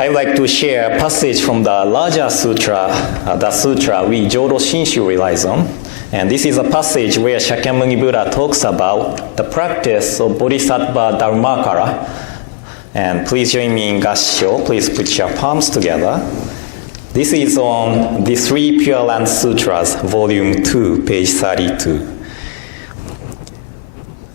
I would like to share a passage from the larger sutra, the sutra we Jodo Shinshu relies on. And this is a passage where Shakyamuni Buddha talks about the practice of Bodhisattva Dharmakara. And please join me in Gassho. Please put your palms together. This is on the Three Pure Land Sutras, Volume 2, page 32.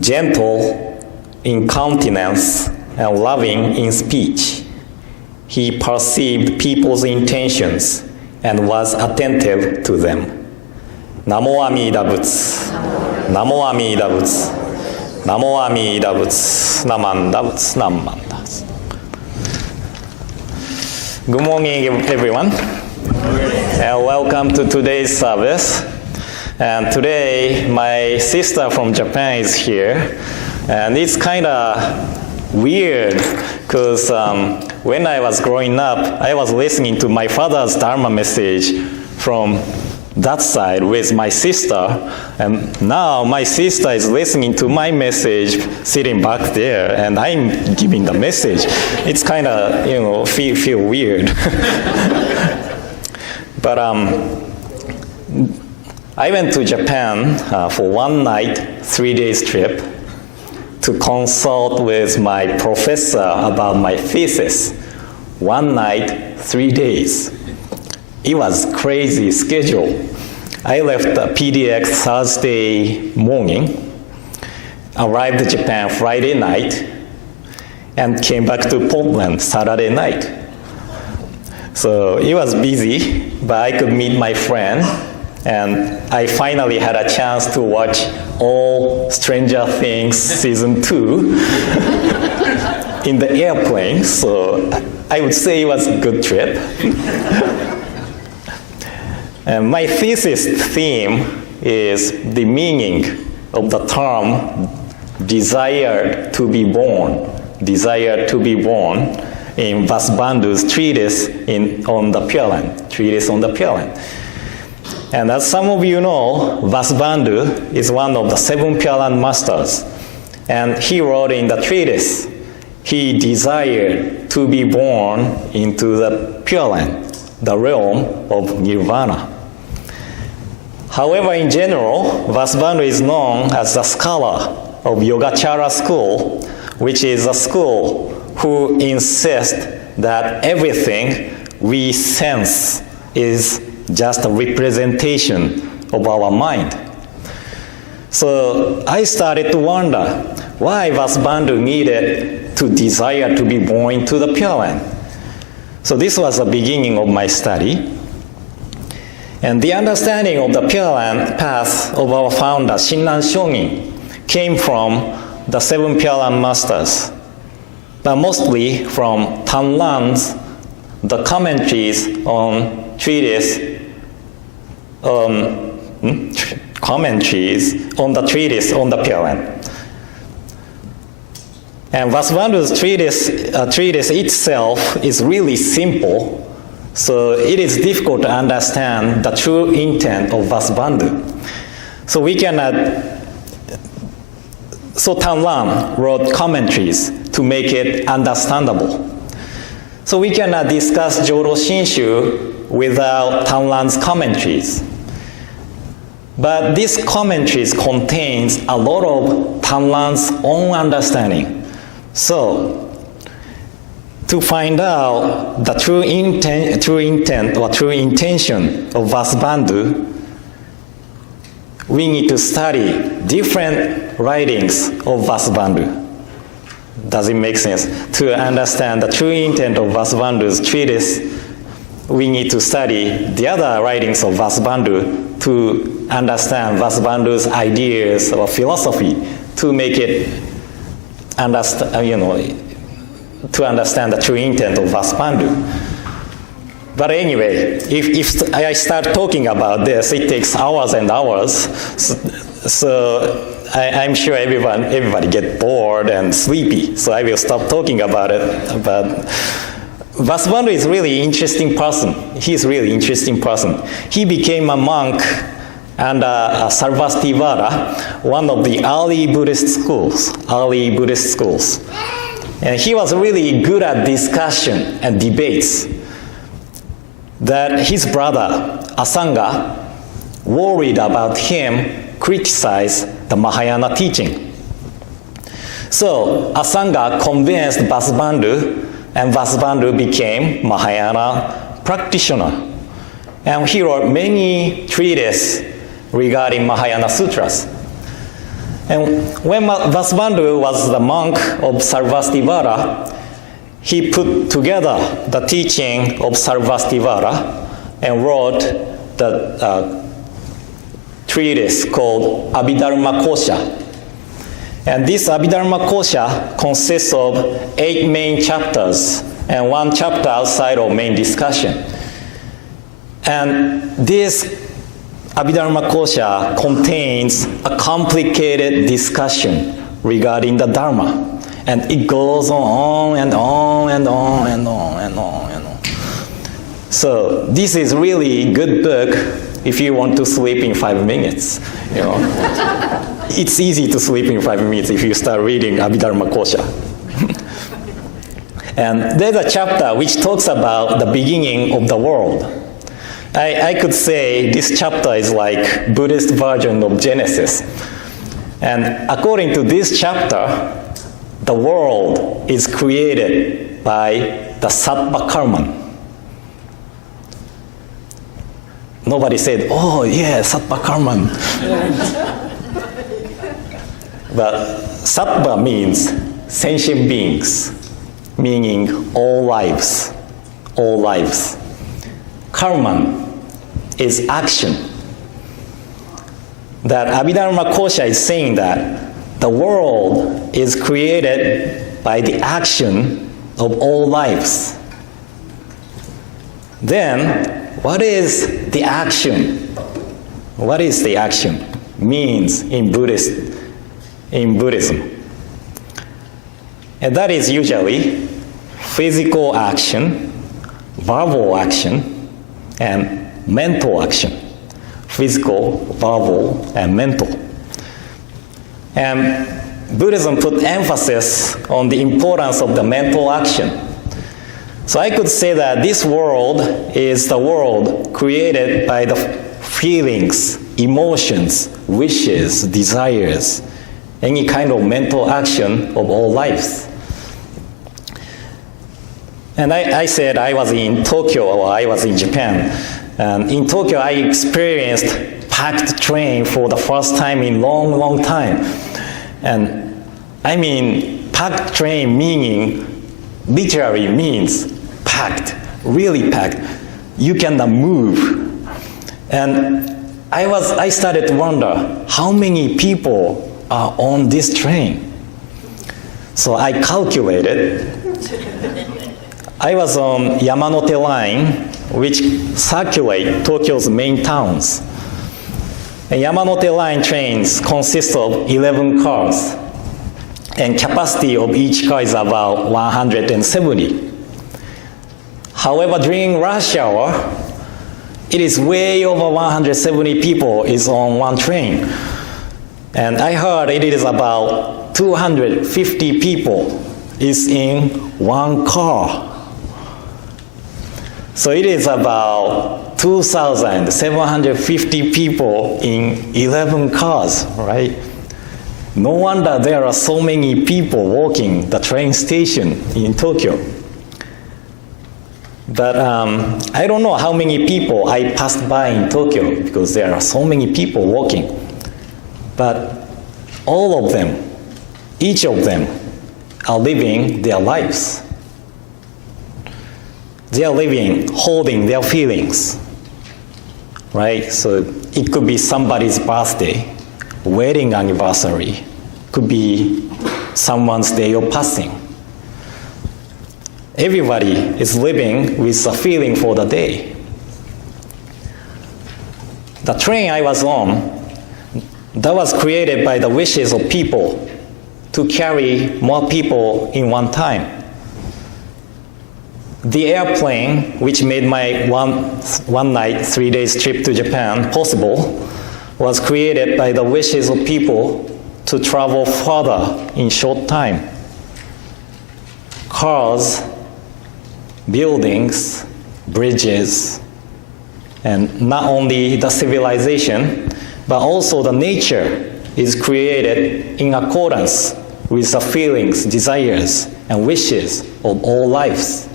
Gentle in countenance and loving in speech, he perceived people's intentions and was attentive to them. Namo Amida Butsu, Namo Amida Butsu, Namo Amida Butsu, Namanda Butsu, Namanda. Good morning, everyone, and welcome to today's service. And today, my sister from Japan is here, and it's kind of weird because when I was growing up, I was listening to my father's Dharma message from that side with my sister, and now my sister is listening to my message sitting back there, and I'm giving the message. It's kind of, feel weird. But I went to Japan for one night, 3 days trip to consult with my professor about my thesis. 1 night, 3 days. It was crazy schedule. I left PDX Thursday morning, arrived in Japan Friday night, and came back to Portland Saturday night. So it was busy, but I could meet my friend, and I finally had a chance to watch all Stranger Things Season 2 in the airplane, so I would say it was a good trip. And my thesis theme is the meaning of the term desire to be born in Vasubandhu's treatise on the Pure Land. And as some of you know, Vasubandhu is one of the 7 Pure Land masters. And he wrote in the treatise, he desired to be born into the Pure Land, the realm of Nirvana. However, in general, Vasubandhu is known as the scholar of Yogacara school, which is a school who insists that everything we sense is just a representation of our mind. So I started to wonder why Vasubandhu needed to desire to be born into the Pure Land. So this was the beginning of my study. And the understanding of the Pure Land path of our founder, Shinran Shonin, came from the 7 Pure Land masters, but mostly from Tanlan's, the commentaries on treatise, commentaries on the treatise on the Pure Land. And Vasubandhu's treatise itself is really simple, so it is difficult to understand the true intent of Vasubandhu. So Tanlan wrote commentaries to make it understandable. So we cannot discuss Jodo Shinshu without Tanlan's commentaries. But these commentaries contains a lot of Tanlan's own understanding. So, to find out the true intent or true intention of Vasubandhu, we need to study different writings of Vasubandhu. Does it make sense? To understand the true intent of Vasubandhu's treatise, we need to study the other writings of Vasubandhu to understand Vasubandhu's ideas or philosophy, to make it to understand the true intent of Vasubandhu. But anyway, if I start talking about this, it takes hours and hours. So I'm sure everybody get bored and sleepy. So I will stop talking about it. But Vasubandhu is really interesting person. He's really interesting person. He became a monk under Sarvastivada, one of the early Buddhist schools. And he was really good at discussion and debates. That his brother, Asanga, worried about him criticize the Mahayana teaching. So Asanga convinced Vasubandhu, and Vasubandhu became Mahayana practitioner. And he wrote many treatises regarding Mahayana sutras. And when Vasubandhu was the monk of Sarvastivara, he put together the teaching of Sarvastivara and wrote the treatise called Abhidharma Kosha. And this Abhidharma Kosha consists of 8 main chapters and 1 chapter outside of main discussion. And this Abhidharma Kosha contains a complicated discussion regarding the Dharma. And it goes on and on and on and on and on and on. So this is really good book if you want to sleep in 5 minutes. You know, it's easy to sleep in 5 minutes if you start reading Abhidharma Kosha. And there's a chapter which talks about the beginning of the world. I could say this chapter is like Buddhist version of Genesis. And according to this chapter, the world is created by the Sattva Karma. Nobody said, oh yeah, Sattva Karma. But Sattva means sentient beings, meaning all lives, all lives. Karma is action. That Abhidharma Kosha is saying that the world is created by the action of all lives. Then, what is the action? What is the action? Means in Buddhism. And that is usually physical action, verbal action, and mental action. Physical, verbal, and mental. And Buddhism put emphasis on the importance of the mental action. So I could say that this world is the world created by the feelings, emotions, wishes, desires, any kind of mental action of all lives. And I said I was in Tokyo or I was in Japan. And in Tokyo, I experienced packed train for the first time in long, long time. And I mean, packed train meaning, literally means packed, really packed. You cannot move. And I started to wonder, how many people are on this train? So I calculated. I was on Yamanote Line, which circulate Tokyo's main towns. And Yamanote Line trains consist of 11 cars, and capacity of each car is about 170. However, during rush hour, it is way over 170 people is on one train. And I heard it is about 250 people is in one car. So it is about 2,750 people in 11 cars, right? No wonder there are so many people walking the train station in Tokyo. But I don't know how many people I passed by in Tokyo because there are so many people walking. But all of them, each of them, are living their lives. They are living, holding their feelings, right? So it could be somebody's birthday, wedding anniversary, could be someone's day of passing. Everybody is living with a feeling for the day. The train I was on, that was created by the wishes of people to carry more people in one time. The airplane, which made my one night, 3 days trip to Japan possible, was created by the wishes of people to travel further in short time. cars, buildings, bridges, and not only the civilization, but also the nature is created in accordance with the feelings, desires, and wishes of all lives.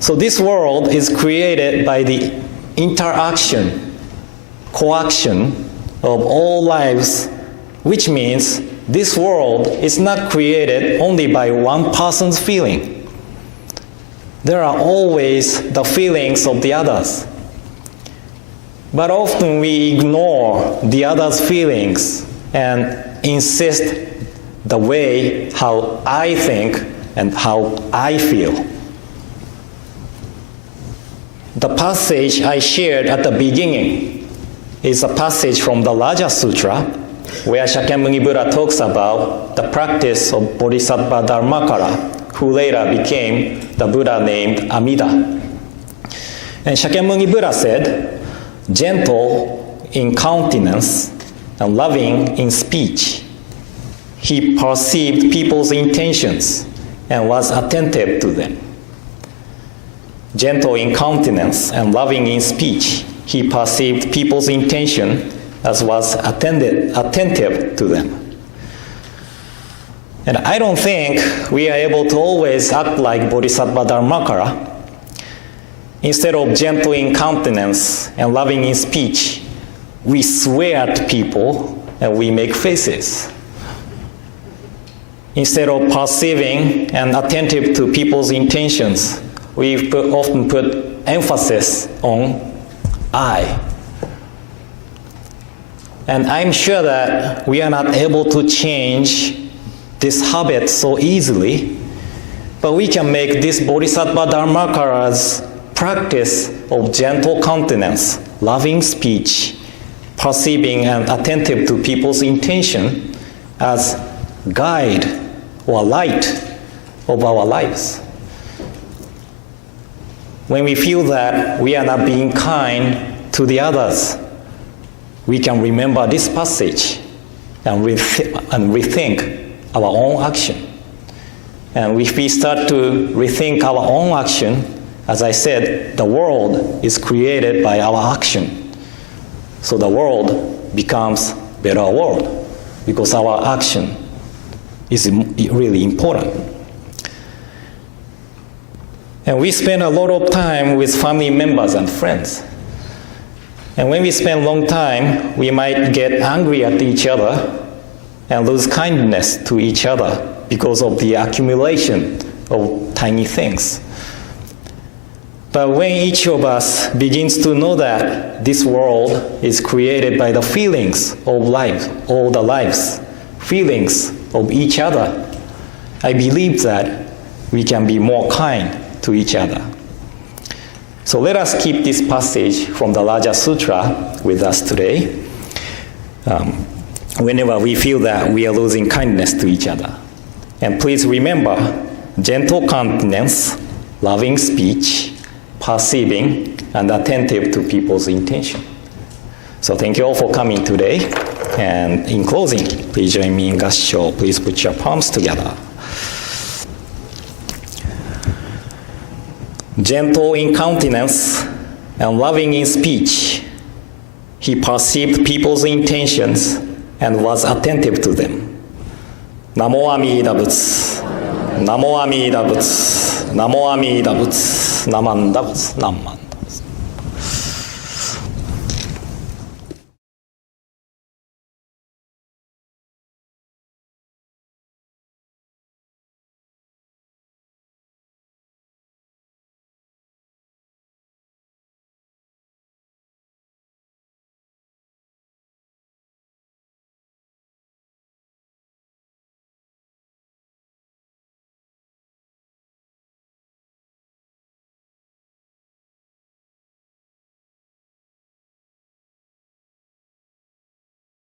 So this world is created by the interaction, coaction of all lives, which means this world is not created only by one person's feeling. There are always the feelings of the others. But often we ignore the other's feelings and insist the way how I think and how I feel. The passage I shared at the beginning is a passage from the Raja Sutra, where Shakyamuni Buddha talks about the practice of Bodhisattva Dharmakara, who later became the Buddha named Amida. And Shakyamuni Buddha said, gentle in countenance and loving in speech, he perceived people's intentions and was attentive to them. Gentle in countenance and loving in speech, he perceived people's intention as was attentive to them. And I don't think we are able to always act like Bodhisattva Dharmakara. Instead of gentle in countenance and loving in speech, we swear at people and we make faces. Instead of perceiving and attentive to people's intentions, we often put emphasis on I. And I'm sure that we are not able to change this habit so easily, but we can make this Bodhisattva Dharmakara's practice of gentle countenance, loving speech, perceiving and attentive to people's intention as guide or light of our lives. When we feel that we are not being kind to the others, we can remember this passage and rethink our own action. And if we start to rethink our own action, as I said, the world is created by our action. So the world becomes a better world because our action is really important. And we spend a lot of time with family members and friends. And when we spend a long time, we might get angry at each other and lose kindness to each other because of the accumulation of tiny things. But when each of us begins to know that this world is created by the feelings of life, all the lives, feelings of each other, I believe that we can be more kind to each other. So let us keep this passage from the Raja Sutra with us today. Whenever we feel that we are losing kindness to each other. And please remember, gentle countenance, loving speech, perceiving, and attentive to people's intention. So thank you all for coming today. And in closing, please join me in Gassho. Please put your palms together. Gentle in countenance and loving in speech, he perceived people's intentions and was attentive to them. Namo Amida Butsu, Namo Amida Butsu, Namo Amida Butsu, Namanda Butsu, Namman.